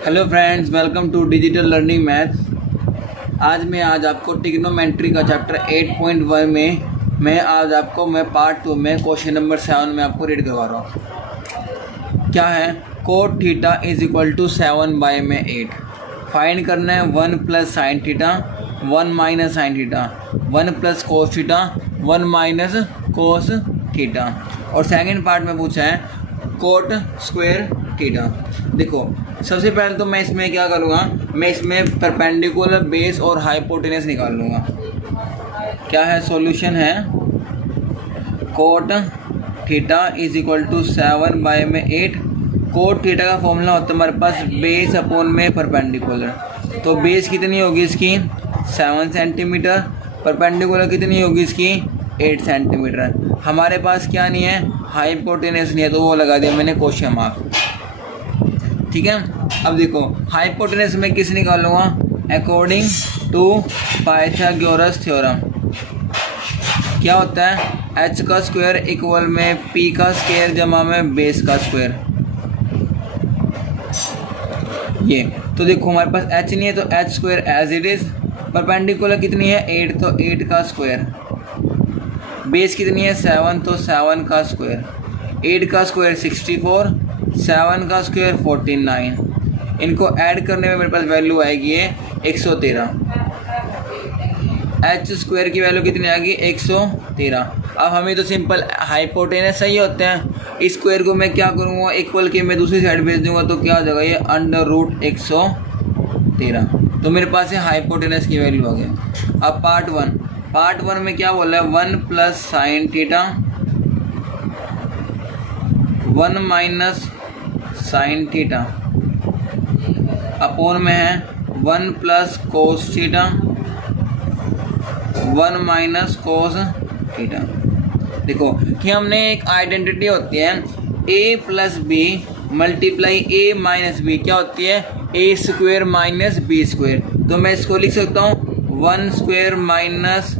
Hello friends, welcome to digital learning math. आज आपको trigonometry का चैप्टर 8.1 में मैं पार्ट 2 में क्वेश्चन नंबर 7 में आपको रीड करवा रहा हूँ। क्या है? Cot theta is equal to 7/8। Find करना है 1 plus sine theta 1 minus sine theta 1 plus cos theta 1 minus cos theta. और सेकंड पार्ट में पूछा है कोट स्क्वायर थीटा। देखो, सबसे पहले तो मैं इसमें क्या करूँगा, मैं इसमें परपेंडिकुलर बेस और हाइपोटेनस निकाल लूँगा। क्या है? सॉल्यूशन है cot theta is equal to 7/8। Cot theta का फॉर्मूला होता है हमारे पास बेस अपॉन में परपेंडिकुलर। तो बेस कितनी होगी इसकी? 7 सेंटीमीटर। परपेंडिकुलर कितनी होगी इसकी? 8 सेंटीमीटर। हमारे पास क्या नहीं है? हाइपोटेनस नहीं है, तो वो लगा दिया मैंने क्वेश्चन मार्क। ठीक है। अब देखो, हाइपोटेनस में किस निकालूंगा? अकॉर्डिंग टू पाइथागोरस थ्योरम क्या होता है? h का स्क्वायर इक्वल में p का स्क्वायर जमा में बेस का स्क्वायर। ये तो देखो, हमारे पास h नहीं है तो h square as it is. Perpendicular कितनी है? 8, तो 8 का स्क्वायर। बेस कितनी है? 7, तो 7 का स्क्वायर। 8 का स्क्वायर 64, 7 का स्क्वायर 49। इनको ऐड करने में मेरे पास वैल्यू आएगी 113। h स्क्वायर की वैल्यू कितनी आएगी? 113। अब हमें तो सिंपल हाइपोटेनस सही होते हैं। इस स्क्वायर को मैं क्या करूँगा? इक्वल के मैं दूसरी साइड भेज दूंगा तो क्या हो जाएगा? ये √113। तो मेरे पास है हाइपोटेनस की वैल्यू आ गया। अब पार्ट वन में क्या बोला है? 1 plus sine theta 1 minus sine theta upon में है 1 plus cos theta 1 minus cos theta. देखो कि हमने एक आइडेंटिटी होती है a plus B multiply a minus B, क्या होती है? a square minus B square. तो मैं इसको लिख सकता हूँ 1 square minus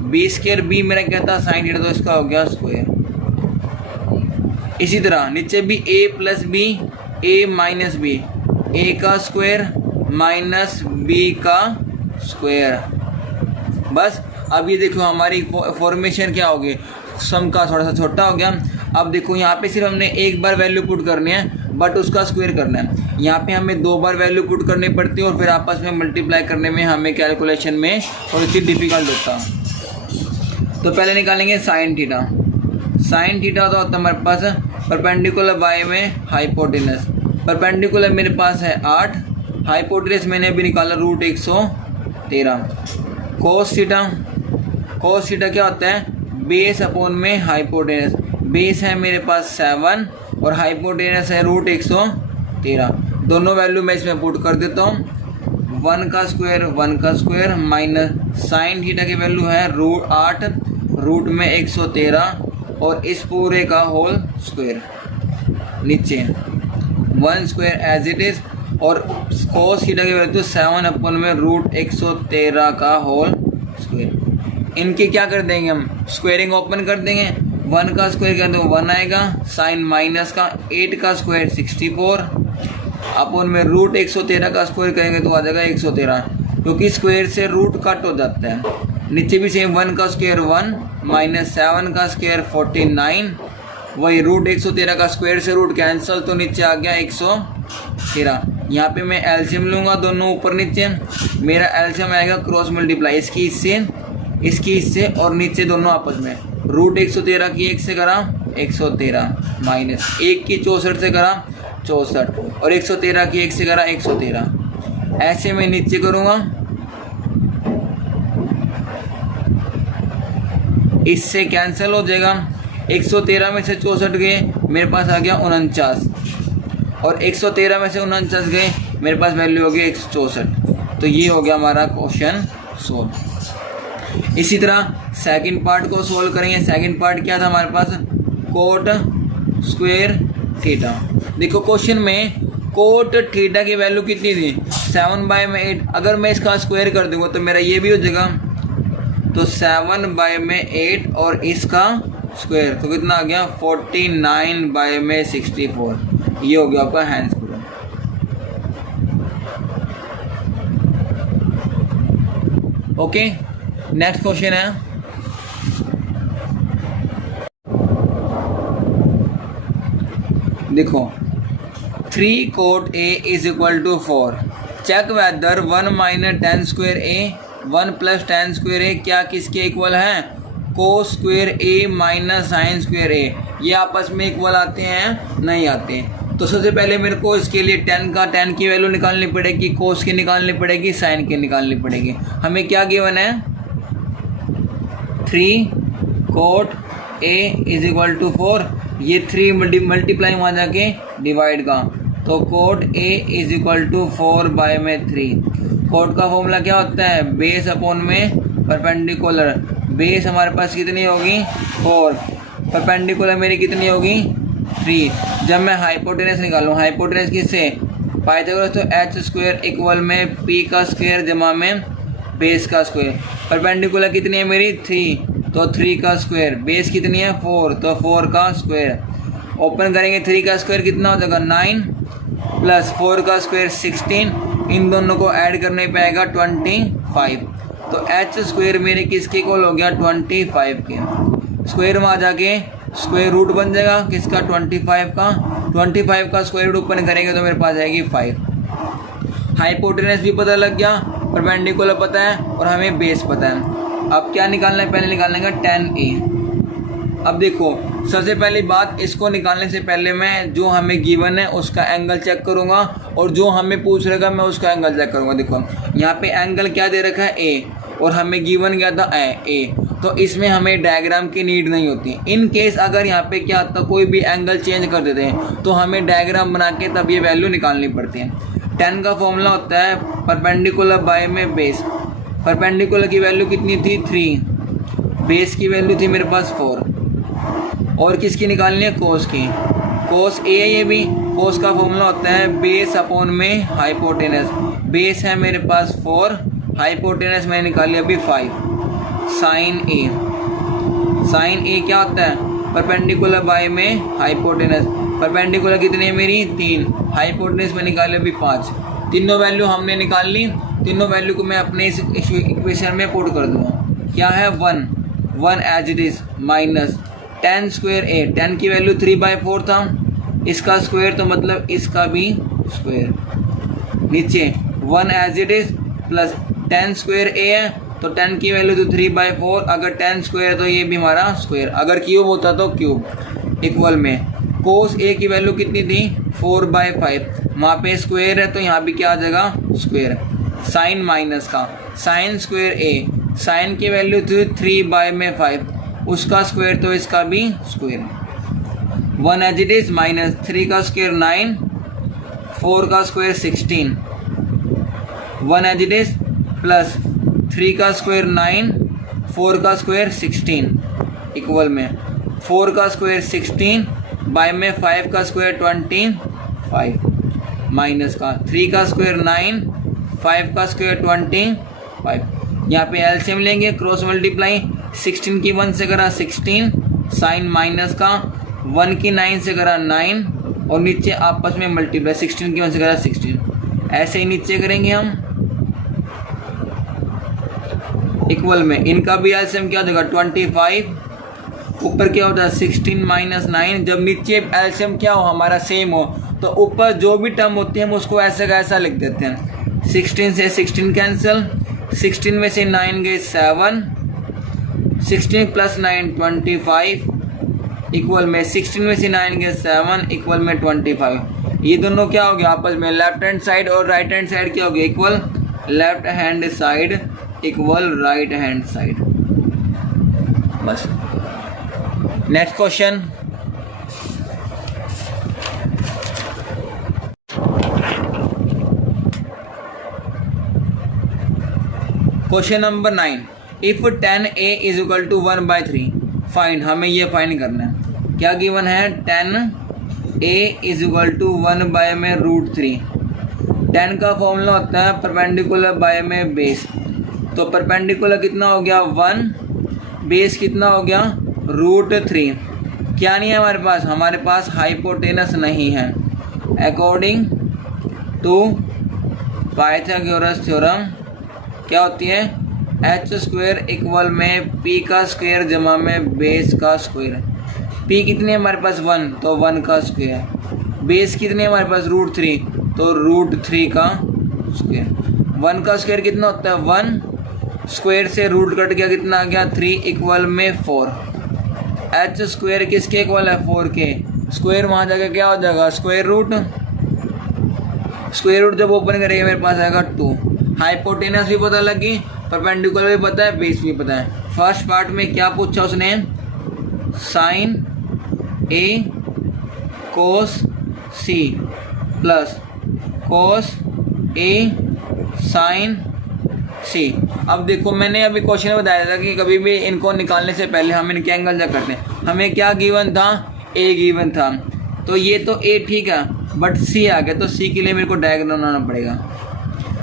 B square. B मेरा क्या था? साइन थीटा, तो इसका हो गया स्क्वायर। इसी तरह नीचे भी a plus B a minus B, a का स्क्वायर माइनस b का स्क्वायर। बस अब ये देखो हमारी फॉर्मेशन क्या होगी? सम का थोड़ा सा छोटा हो गया। अब देखो यहाँ पे सिर्फ हमने एक बार वैल्यू पुट करनी है, बट उसका स्क्वायर करना है। यहाँ पे हमें 2 बार वैल्यू पुट करनी पड़ती है और फिर आपस में मल्टीप्लाई करने में हमें कैलकुलेशन में थोड़ी सी डिफिकल्ट होता है। तो पहले निकालेंगे साइन थीटा। साइन थीटा तो होता है हमारे पास परपेंडिकुलर बाय में हाइपोटेनस। परपेंडिकुलर मेरे पास है 8, हाइपोटेनस मैंने अभी निकाला √113। कोस थीटा क्या होता है? बेस अपॉन में हाइपोटेनस। बेस है मेरे पास 7 और हाइपोटेनस है √113। दोनों वैल्यू मैं इसमें पुट कर देता हूँ। 1 का स्क्वायर माइनस साइन थीटा की वैल्यू है √8 रूट में 113 और इस पूरे का होल स्क्वायर। नीचे 1 स्क्वायर एज इट इज और कोस थीटा की वैल्यू 7 अपन में √113 का होल स्क्वायर। इनके क्या कर देंगे हम? स्क्वायरिंग ओपन कर देंगे। 1 का स्क्वायर कर दो 1 आएगा, साइन माइनस का 8 का स्क्वायर 64 अपन में √113 का स्क्वायर करेंगे तो आ जाएगा 113, क्योंकि स्क्वायर से रूट कट हो जाता है। नीचे भी सेम 1 का स्क्वायर 1 माइनस 7 का स्क्वायर 49, वही √113 का स्क्वायर से रूट कैंसिल, तो नीचे आ गया 113। यहाँ पे मैं एलसीएम लूँगा दोनों ऊपर नीचे। मेरा एलसीएम आएगा क्रॉस मल्टीप्लाई इसकी इससे और नीचे दोनों आपस में। √113 की 1 से करा 113 माइनस 1 की 64 से करा 64 और 113 की 1 से करा 113। ऐसे मैं नीचे करूँगा, इससे कैंसिल हो जाएगा। 113 में से 64 गए, मेरे पास आ गया 49 और 113 में से 49 गए, मेरे पास वैल्यू हो गई 164। तो ये हो गया हमारा क्वेश्चन सोल्व। इसी तरह सेकंड पार्ट को सोल्व करेंगे। सेकंड पार्ट क्या था हमारे पास? Cot square theta. देखो क्वेश्चन में कोट थीटा की वैल्यू कितनी थी? 7/8। अगर मैं इसका स्क्वायर कर दूंगा तो मेरा ये भी हो जाएगा, तो 7/8 और इसका स्क्वायर, तो कितना आ गया 49/64। ये हो गया आपका hence proof. Okay, next question है देखो 3 cot A is equal to 4, check whether 1 minus ten square A 1 plus ten square A क्या किसके इक्वल है, cos square A minus sine square A. ये आपस में इक्वल आते हैं, नहीं आते। तो सबसे पहले मेरे को इसके लिए टेन की वैल्यू निकालनी पड़ेगी, कोस की निकालनी पड़ेगी, साइन की निकालनी पड़ेगी। हमें क्या गिवन है 3 cot A is equal to 4, ये 3 मल्टीप्लाई वहाँ जाके डिवाइड का, तो cot A is equal to 4/3। Cot का फॉर्मूला क्या होता है, बेस अपॉन में परपेंडिकुलर। बेस हमारे पास कितनी होगी 4, परपेंडिकुलर मेरी कितनी होगी 3। जब मैं हाइपोटेनस निकालूँ, हाइपोटेनस किससे, पाइथागोरस, तो h स्क्वायर इक्वल में p का स्क्वायर जमा में बेस का स्क्वायर। परपेंडिकुलर कितनी है मेरी 3, तो 3 का स्क्वायर। बेस कितनी है 4, तो 4 का स्क्वायर। ओपन करेंगे 3 का स्क्वायर कितना हो जाएगा 9 प्लस 4 का स्क्वायर 16, इन दोनों को ऐड करने पाएगा 25। तो h स्क्वायर मेरे किसके इक्वल हो गया 25 के। स्क्वायर में आ जाके स्क्वायर रूट बन जाएगा किसका 25 का। 25 का स्क्वायर रूट ओपन करेंगे तो मेरे पास आएगी 5। हाइपोटेनस भी पता लग गया, परपेंडिकुलर पता है और हमें बेस पता है। अब क्या निकालना है, पहले निकालना है 10A। अब देखो सबसे पहली बात, इसको निकालने से पहले मैं जो हमें गिवन है उसका एंगल चेक करूंगा और जो हमें पूछ रहेगा मैं उसका एंगल चेक करूंगा। देखो यहाँ पे एंगल क्या दे रखा है A और हमें गिवन क्या था A, तो इसमें हमें डायग्राम की नीड नहीं होती। इन केस अगर यहाँ पे क्या था कोई भी एंगल चेंज कर देते हैं तो हमें डायग्राम बना के तब ये वैल्यू निकालनी पड़ती है। 10 का फॉर्मूला होता है परपेंडिकुलर बाय में बेस। परपेंडिकुलर की वैल्यू कितनी थी 3, बेस की वैल्यू थी मेरे पास 4, और किसकी निकालनी है कोस की। कोस ए है ये भी, कोस का फॉर्मूला होता है बेस अपॉन में हाइपोटेनस। बेस है मेरे पास 4, हाइपोटेनस मैंने निकाली अभी 5। साइन ए, साइन ए क्या होता है परपेंडिकुलर बाय में हाइपोटेनस। परपेंडिकुलर कितनी है मेरी 3, हाइपोटेनस में निकाली अभी 5। तीनों वैल्यू हमने निकाल ली, तीनों वैल्यू को मैं अपने इस इक्वेशन में पुट कर दूँगा। क्या है 1 as it is minus 10 square A, 10 की वैल्यू 3/4 था, इसका स्क्वायर तो मतलब इसका भी स्क्वायर। नीचे 1 as it is plus 10 square A है तो 10 की वैल्यू तो 3/4, अगर 10 स्क्वायर तो ये भी हमारा स्क्वायर, अगर क्यूब होता तो क्यूब। इक्वल में कोस ए की वैल्यू कितनी थी 4/5, वहाँ पे स्क्वायर है तो यहाँ भी क्या आ जाएगा स्क्वायर। साइन माइनस का साइन स्क्वायर ए, साइन की वैल्यू थी 3/5, उसका स्क्वायर तो इसका भी square. 1 as it is minus 3 का स्क्वायर 9, 4 का square 16, 1 as it is plus 3 का स्क्वायर 9, 4 का स्क्वायर 16 इक्वल में 4 का स्क्वायर 16 बाय में 5 का स्क्वायर 25 माइनस का 3 का स्क्वायर 9, 5 का स्क्वायर 25। यहाँ पे एलसीएम लेंगे, क्रॉस मल्टीप्लाई 16 की 1 से करा 16, साइन माइनस का 1 की 9 से करा 9, और नीचे आपस में मल्टीप्लाई 16 की 1 से करा 16। ऐसे ही नीचे करेंगे हम इक्वल में, इनका भी एलसीएम क्या हो जाएगा 25, ऊपर क्या होता है 16 माइनस 9। जब नीचे एलसीएम क्या हो हमारा सेम हो तो ऊपर जो भी टर्म होती है हम उसको ऐसा का ऐसा लिख देते हैं। 16 से 16 कैंसिल, 16 में से 9 गए 7, 16 प्लस 9 25 इक्वल में 16 में से 9 गए 7 इक्वल में 25। ये दोनों क्या हो गया आपस में, लेफ्ट हैंड साइड और राइट हैंड साइड क्या हो गया equal, left hand side equal right hand side. बस next question, question number 9, if 10a is equal to 1/3 find. हमें ये फाइंड करना है, क्या गिवन है 10a इज इक्वल टू 1/√3। 10 का फॉर्मूला होता है परपेंडिकुलर बाय में बेस, तो परपेंडिकुलर कितना हो गया 1, बेस कितना हो गया √3। क्या नहीं है हमारे पास हाइपोटेनस नहीं है। अकॉर्डिंग टू पाइथागोरस थ्योरम क्या होती है, h² इक्वल में p का स्क्वायर जमा में बेस का स्क्वायर। p कितनी है हमारे पास 1, तो 1 का स्क्वायर। बेस कितनी है हमारे पास √3, तो √3 का स्क्वायर। 1 का स्क्वायर कितना होता है 1, स्क्वायर से रूट कट गया, कितना आ गया 3 इक्वल में 4। h² किसके इक्वल है 4 के, स्क्वायर वहाँ जाकर क्या हो जाएगा स्क्वायर रूट जब ओपन करेंगे मेरे पास आएगा 2। हाइपोटेनस भी पता लगी, परपेंडिकुलर भी पता है, बेस भी पता है। फर्स्ट पार्ट में क्या पूछा उसने, साइन ए कोस सी प्लस कोस ए साइन सी। अब देखो मैंने अभी क्वेश्चन में बताया था कि कभी भी इनको निकालने से पहले हम इनके एंगल चेक करते हैं। हमें क्या गिवन था, ए गिवन था, तो ये तो ए ठीक है, बट सी आ गया, तो सी के लिए मेरे को डायग्राम बनाना पड़ेगा।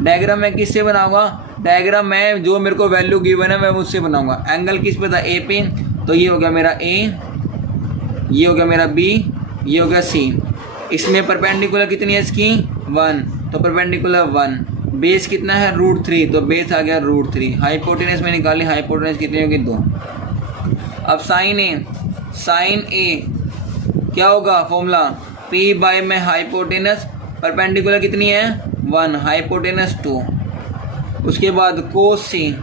डायग्राम मैं किससे बनाऊंगा, डायग्राम मैं जो मेरे को वैल्यू गिवन है मैं उससे बनाऊंगा। एंगल किस पे था, ए पे, तो ये हो गया मेरा ए, ये हो गया मेरा बी, ये हो गया सी। इसमें परपेंडिकुलर कितनी है इसकी 1, तो परपेंडिकुलर 1। बेस कितना है √3, तो बेस आ गया √3। हाइपोटेनस में निकाली, हाइपोटेनस कितनी होगी 2। अब साइन ए क्या होगा फॉर्मूला, p बाय में हाइपोटेनस, परपेंडिकुलर कितनी है 1, हाइपोटेनस 2। उसके बाद कोस सी।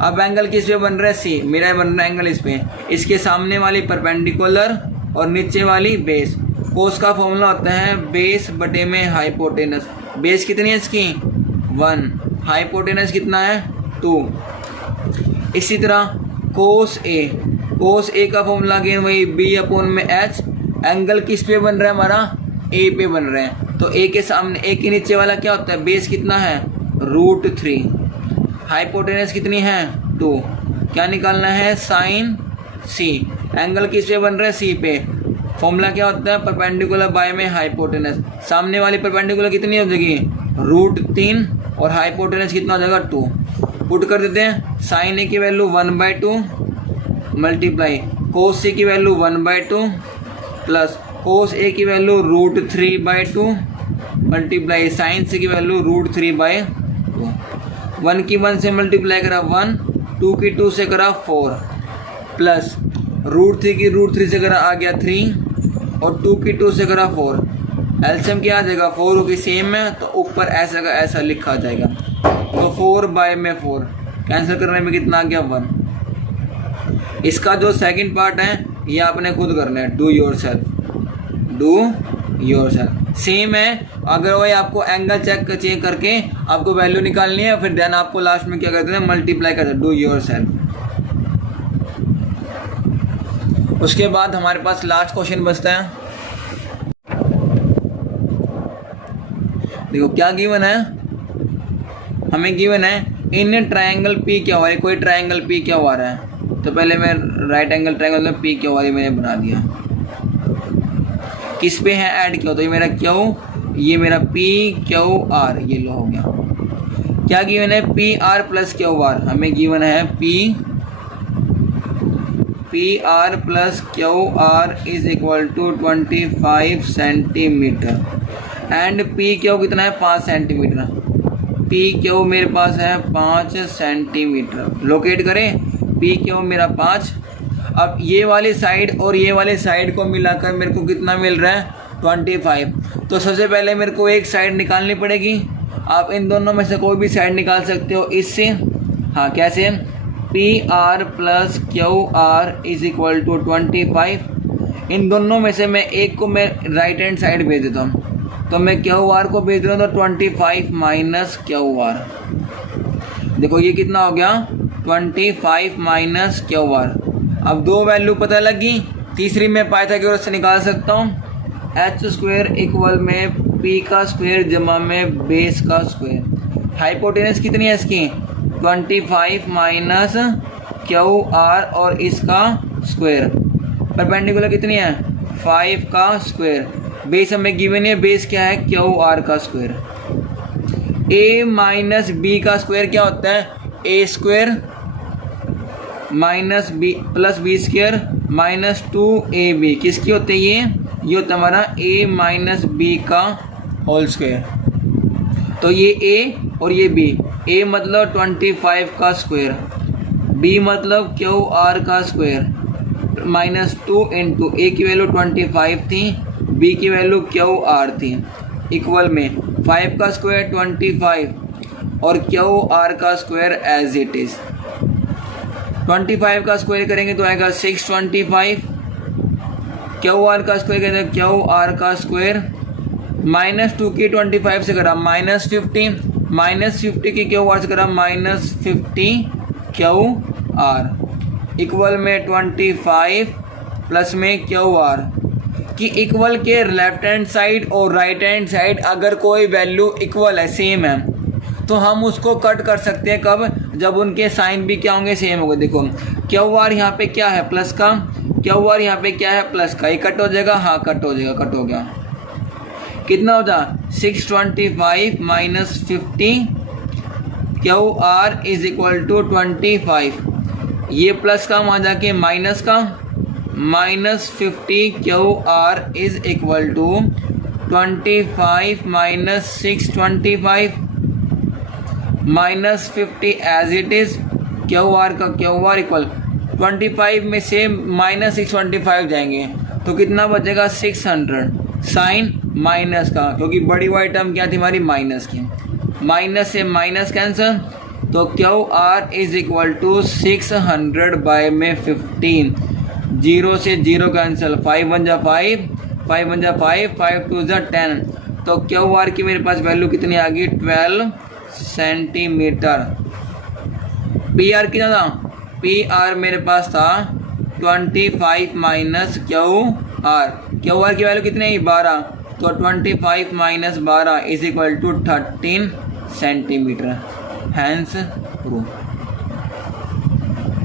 अब एंगल किस पे बन रहा है सी, मेरा बन रहा है एंगल इस पे, इसके सामने वाली परपेंडिकुलर और नीचे वाली बेस। कोस का फॉर्मूला होता है बेस बटे में हाइपोटेनस। बेस कितनी है इसकी 1, हाइपोटेनस कितना है 2। इसी तरह कोस ए का फॉर्मूला अगेन वही b/h। एंगल किस पे बन रहा है हमारा, ए पे बन रहे हैं, तो ए के सामने, ए के नीचे वाला क्या होता है, बेस कितना है √3, हाइपोटेनस कितनी है 2। क्या निकालना है साइन सी। एंगल किस पे बन रहा है सी पे, फॉर्मूला क्या होता है परपेंडिकुलर बाय में हाइपोटेनस। सामने वाली परपेंडिकुलर कितनी हो जाएगी √3 और हाइपोटेनस कितना हो जाएगा 2। पुट कर देते हैं, साइन ए की वैल्यू 1/2 मल्टीप्लाई कोस सी की वैल्यू 1/2 प्लस कोस ए की वैल्यू √3/2 मल्टीप्लाई साइन सी की वैल्यू √3/2। 1 की 1 से मल्टीप्लाई करा 1, 2 की 2 से करा 4 प्लस √3 की √3 से करा आ गया 3 और 2 की 2 से करा 4। एलसीएम क्या आ जाएगा 4 की सेम है, तो ऊपर ऐसा का ऐसा लिखा जाएगा, तो 4/4 कैंसिल करने में कितना आ गया 1। इसका जो सेकंड पार्ट है ये आपने खुद करना है, डू योर सेल्फ सेम है। अगर वही आपको एंगल चेक करके आपको वैल्यू निकालनी है, फिर देन आपको लास्ट में क्या करते हैं मल्टीप्लाई करते हैं, डू योर सेल्फ। उसके बाद हमारे पास लास्ट क्वेश्चन बचता है। देखो क्या गिवन है, हमें गिवन है इन ट्रायंगल पी क्या हुआ है, कोई ट्रायंगल पी क्या हुआ रहा है, तो पहले मैं राइट एंगल ट्रायंगल में पी क्या हुआ है मैंने बना दिया। किस पे है ऐड किया, तो ये मेरा क्यू, ये मेरा पी क्यू आर, ये लो हो गया। क्या गिवन है P R plus Q R, हमें गिवन है P R plus Q R is equal to 25 centimetre and P Q कितना है 5 सेंटीमीटर। पी क्यू मेरे पास है 5 सेंटीमीटर, लोकेट करें पी क्यू मेरा 5। अब ये वाली साइड और ये वाली साइड को मिलाकर मेरे को कितना मिल रहा है 25। तो सबसे पहले मेरे को एक साइड निकालनी पड़ेगी। आप इन दोनों में से कोई भी साइड निकाल सकते हो इससे, हाँ कैसे, P R plus Q R is equal to 25। इन दोनों में से मैं एक को मैं राइट हैंड साइड भेज देता हूँ, तो मैं क्यू आर को भेज रहा हूँ, तो 25 माइनस क्यू आर। देखो ये कितना हो गया 25 माइनस क्यू आर। अब दो वैल्यू पता लगी, तीसरी मैं पाइथागोरस से निकाल सकता हूँ, h² इक्वल में p का स्क्वायर जमा में बेस का स्क्वायर। हाइपोटेनस कितनी है इसकी 25 माइनस क्यू आर और इसका स्क्वायर। परपेंडिकुलर कितनी है 5 का स्क्वायर। बेस हमें गिवन है, बेस क्या है क्यू आर का स्क्वायर। a माइनस बी का स्क्वायर क्या होता है a² minus B plus B square minus 2ab किसकी होते हैं ये होता है हमारा a माइनस बी का होल स्क्वायर। तो ये a और ये b, a मतलब 25 का स्क्वायर, b मतलब क्यू आर का स्क्वायर माइनस 2 इंटू a की वैल्यू 25 थी, b की वैल्यू क्यू आर थी, इक्वल में 5 का स्क्वायर 25 और क्यू आर का स्क्वायर एज इट इज़। 25 का स्क्वायर करेंगे तो आएगा 625, क्यू आर का स्क्वायर करेंगे क्यू आर का स्क्वायर माइनस 2 की 25 से करा माइनस 50, माइनस 50 की क्यू आर से करा माइनस 50 क्यू आर इक्वल में 25 प्लस में क्यू आर कि इक्वल के लेफ्ट हैंड साइड और राइट हैंड साइड अगर कोई वैल्यू इक्वल है, सेम है, तो हम उसको कट कर सकते हैं। कब? जब उनके साइन भी क्या होंगे, सेम होंगे। देखो क्यू आर यहाँ पे क्या है प्लस का, क्यू आर यहाँ पे क्या है प्लस का, ये कट हो जाएगा, हाँ कट हो जाएगा, कट हो गया। कितना हो जाए 625 minus 50 Q R is equal to 25, ये प्लस का वहाँ जाके माइनस का, minus 50 Q R is equal to 25 minus 625 minus 50 as it is, Q R का क्यू आर इक्वल 25 में से माइनस 625 जाएंगे तो कितना बचेगा 600, साइन माइनस का, क्योंकि बड़ी वाली टर्म क्या थी हमारी माइनस की, माइनस से माइनस कैंसिल, तो Q R is equal to 600 by में 15, 0 से 0 कैंसिल, 5 1 जा 5, 5 1 जा 5, 5 2 जा 10, तो क्यू आर की मेरे पास वैल्यू कितनी आ गई 12 सेंटीमीटर। पी आर कितना था, पी आर मेरे पास था 25 minus Q R, Q R की वैल्यू कितनी है 12, तो 25 minus 12 is equal to 13 centimetre, hence proof.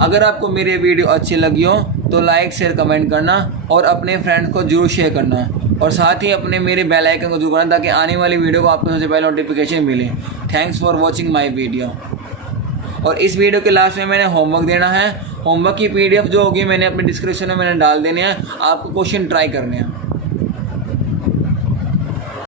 अगर आपको मेरी वीडियो अच्छी लगी हो तो लाइक शेयर कमेंट करना और अपने फ्रेंड्स को जरूर शेयर करना, और साथ ही अपने मेरे बेल आइकन को जरूर करना ताकि आने वाली वीडियो को आपको सबसे पहले नोटिफिकेशन मिले। Thanks for watching my video. और इस वीडियो के लास्ट में मैंने होमवर्क देना है, होमवर्क की PDF जो होगी मैंने अपने डिस्क्रिप्शन में मैंने डाल देने हैं, आपको क्वेश्चन ट्राई करने हैं।